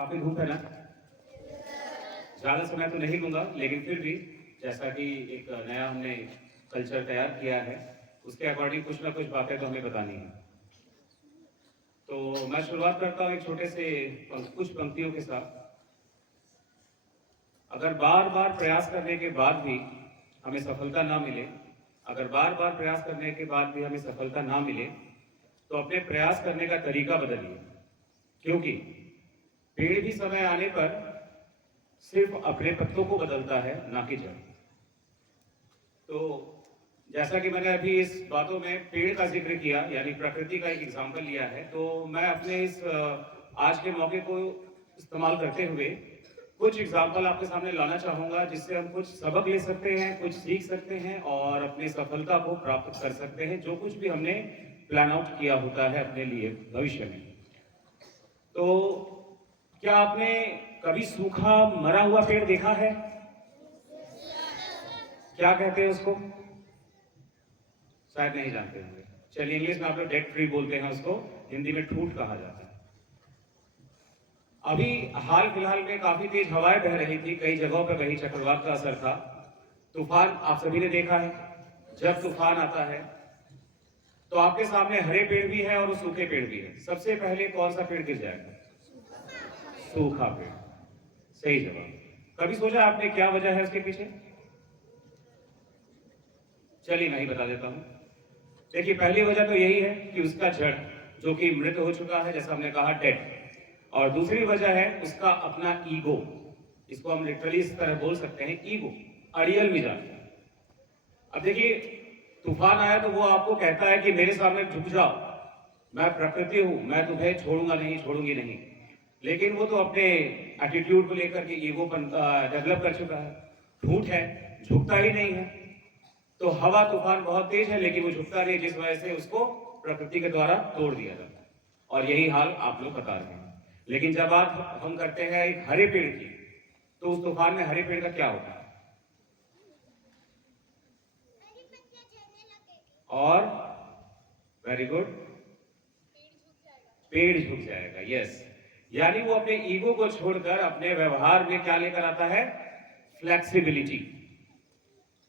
काफी धूप है ना। ज्यादा समय तो नहीं लूंगा, लेकिन फिर भी जैसा कि एक नया हमने कल्चर तैयार किया है, उसके अकॉर्डिंग कुछ ना कुछ बातें तो हमें बतानी है। तो मैं शुरुआत करता हूँ एक छोटे से कुछ पंक्तियों के साथ। अगर बार बार प्रयास करने के बाद भी हमें सफलता ना मिले, अगर बार बार प्रयास करने के बाद भी हमें सफलता ना मिले, तो अपने प्रयास करने का तरीका बदलिए। क्योंकि पेड़ भी समय आने पर सिर्फ अपने पत्तों को बदलता है, ना कि जड़। तो जैसा कि मैंने अभी इस बातों में पेड़ का जिक्र किया, यानी प्रकृति का एक एग्जाम्पल लिया है, तो मैं अपने इस आज के मौके को इस्तेमाल करते हुए कुछ एग्जाम्पल आपके सामने लाना चाहूंगा, जिससे हम कुछ सबक ले सकते हैं, कुछ सीख सकते हैं और अपनी सफलता को प्राप्त कर सकते हैं, जो कुछ भी हमने प्लान आउट किया होता है अपने लिए भविष्य में। तो क्या आपने कभी सूखा मरा हुआ पेड़ देखा है? क्या कहते हैं उसको? शायद नहीं जानते होंगे। चलिए, इंग्लिश में आप लोग डेट ट्री बोलते हैं उसको, हिंदी में ठूठ कहा जाता है। अभी हाल फिलहाल में काफी तेज हवाएं बह रही थी, कई जगहों पर कहीं चक्रवात का असर था। तूफान आप सभी ने देखा है। जब तूफान आता है तो आपके सामने हरे पेड़ भी है और सूखे पेड़ भी है। सबसे पहले कौन सा पेड़ गिर जाएगा? सूखा पेड़। सही जवाब। कभी सोचा आपने क्या वजह है उसके पीछे? चलिए मैं ही बता देता हूं। देखिए, पहली वजह तो यही है कि उसका जड़ जो कि मृत हो चुका है, जैसा हमने कहा, डेड। और दूसरी वजह है उसका अपना ईगो। इसको हम लिटरली इस तरह बोल सकते हैं, ईगो, अड़ियल मिजाज। अब देखिए, तूफान आया तो वो आपको कहता है कि मेरे सामने झुक जाओ, मैं प्रकृति हूं, मैं तुम्हें छोड़ूंगा नहीं, छोड़ूंगी नहीं। लेकिन वो तो अपने एटीट्यूड को लेकर के ईगो पर डेवलप कर चुका है, ठूठ है, झुकता ही नहीं है। तो हवा तूफान बहुत तेज है लेकिन वो झुकता नहीं, जिस वजह से उसको प्रकृति के द्वारा तोड़ दिया जाता है। और यही हाल आप लोग बता रहे हैं। लेकिन जब बात हम करते हैं एक हरे पेड़ की, तो उस तूफान में हरे पेड़ का क्या होता है? और वेरी गुड, पेड़ झुक जाएगा। यस, यानी वो अपने ईगो को छोड़कर अपने व्यवहार में क्या लेकर आता है? फ्लेक्सिबिलिटी,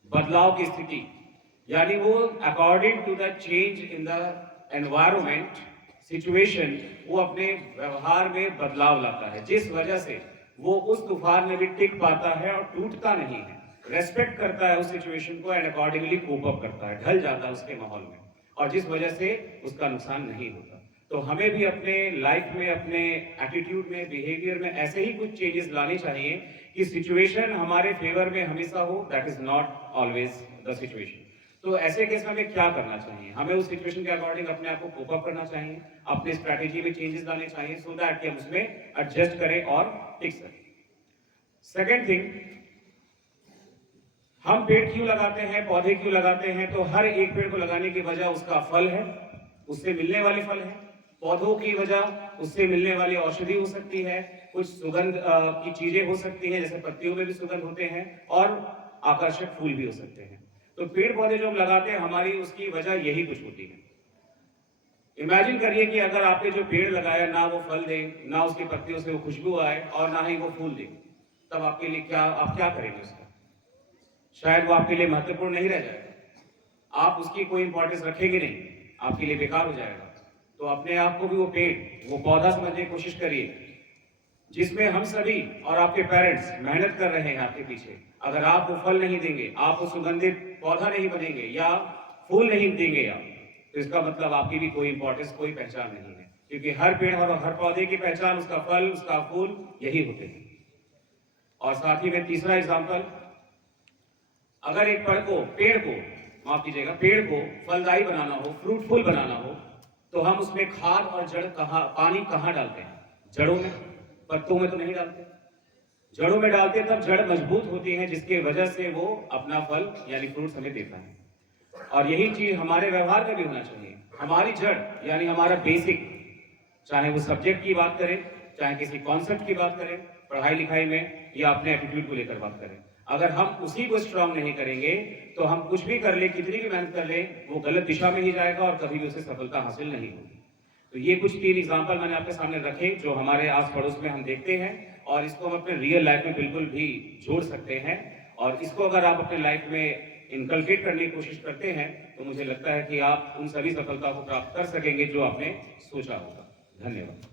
बदलाव की स्थिति। यानी वो according to the change in the environment situation, वो अपने व्यवहार में बदलाव लाता है, जिस वजह से वो उस तूफान में भी टिक पाता है और टूटता नहीं है। रेस्पेक्ट करता है उस सिचुएशन को एंड अकॉर्डिंगली कोप अप करता है, ढल जाता है उसके माहौल में, और जिस वजह से उसका नुकसान नहीं होता। तो हमें भी अपने लाइफ में, अपने एटीट्यूड में, बिहेवियर में ऐसे ही कुछ चेंजेस लाने चाहिए कि सिचुएशन हमारे फेवर में हमेशा हो। That is not always the situation. तो ऐसे केस में हमें क्या करना चाहिए? हमें उस सिचुएशन के अकॉर्डिंग अपने आप को कोप अप करना चाहिए, अपने स्ट्रैटेजी में चेंजेस लाने चाहिए, सो दैट कि हम उसमें एडजस्ट करें और टिक सकें। सेकेंड थिंग, हम पेड़ क्यों लगाते हैं, पौधे क्यों लगाते हैं? तो हर एक पेड़ को लगाने की वजह उसका फल है, उससे मिलने वाले फल है। पौधों की वजह उससे मिलने वाली औषधि हो सकती है, कुछ सुगंध की चीजें हो सकती हैं, जैसे पत्तियों में भी सुगंध होते हैं, और आकर्षक फूल भी हो सकते हैं। तो पेड़ पौधे जो हम लगाते हैं, हमारी उसकी वजह यही कुछ होती है। इमेजिन करिए कि अगर आपने जो पेड़ लगाया ना वो फल दे, ना उसकी पत्तियों से वो खुशबू आए, और ना ही वो फूल दे, तब आपके लिए क्या, आप क्या करेंगे उसका? शायद वो आपके लिए महत्वपूर्ण नहीं रह जाएगा, आप उसकी कोई इंपॉर्टेंस रखेंगे नहीं, आपके लिए बेकार हो जाएगा। तो अपने आप को भी वो पेड़, वो पौधा समझने की कोशिश करिए, जिसमें हम सभी और आपके पेरेंट्स मेहनत कर रहे हैं आपके पीछे। अगर आप वो फल नहीं देंगे, आप वो सुगंधित पौधा नहीं बनेंगे या फूल नहीं देंगे आप, तो इसका मतलब आपकी भी कोई इंपॉर्टेंस, कोई पहचान नहीं है। क्योंकि हर पेड़ और हर पौधे की पहचान उसका फल, उसका फूल यही होते हैं। और साथ ही में तीसरा एग्जाम्पल, अगर एक पेड़ को माफ कीजिएगा, पेड़ को फलदायी बनाना हो, फ्रूटफुल बनाना हो, तो हम उसमें खाद और पानी कहाँ डालते हैं? जड़ों में, पत्तों में तो नहीं डालते। जड़ों में डालते तब जड़ मजबूत होती है, जिसके वजह से वो अपना फल यानी फ्रूट हमें देता है। और यही चीज हमारे व्यवहार में भी होना चाहिए। हमारी जड़ यानी हमारा बेसिक, चाहे वो सब्जेक्ट की बात करें, चाहे किसी कॉन्सेप्ट की बात करें, पढ़ाई लिखाई में, या अपने एटीट्यूड को लेकर बात करें, अगर हम उसी को स्ट्रांग नहीं करेंगे तो हम कुछ भी कर ले, कितनी भी मेहनत कर ले, वो गलत दिशा में ही जाएगा और कभी भी उसे सफलता हासिल नहीं होगी। तो ये कुछ 3 एग्जाम्पल मैंने आपके सामने रखे जो हमारे आस पड़ोस में हम देखते हैं और इसको हम अपने रियल लाइफ में बिल्कुल भी जोड़ सकते हैं। और इसको अगर आप अपने लाइफ में इनकलकेट करने की कोशिश करते हैं तो मुझे लगता है कि आप उन सभी सफलता को प्राप्त कर सकेंगे जो आपने सोचा होगा। धन्यवाद।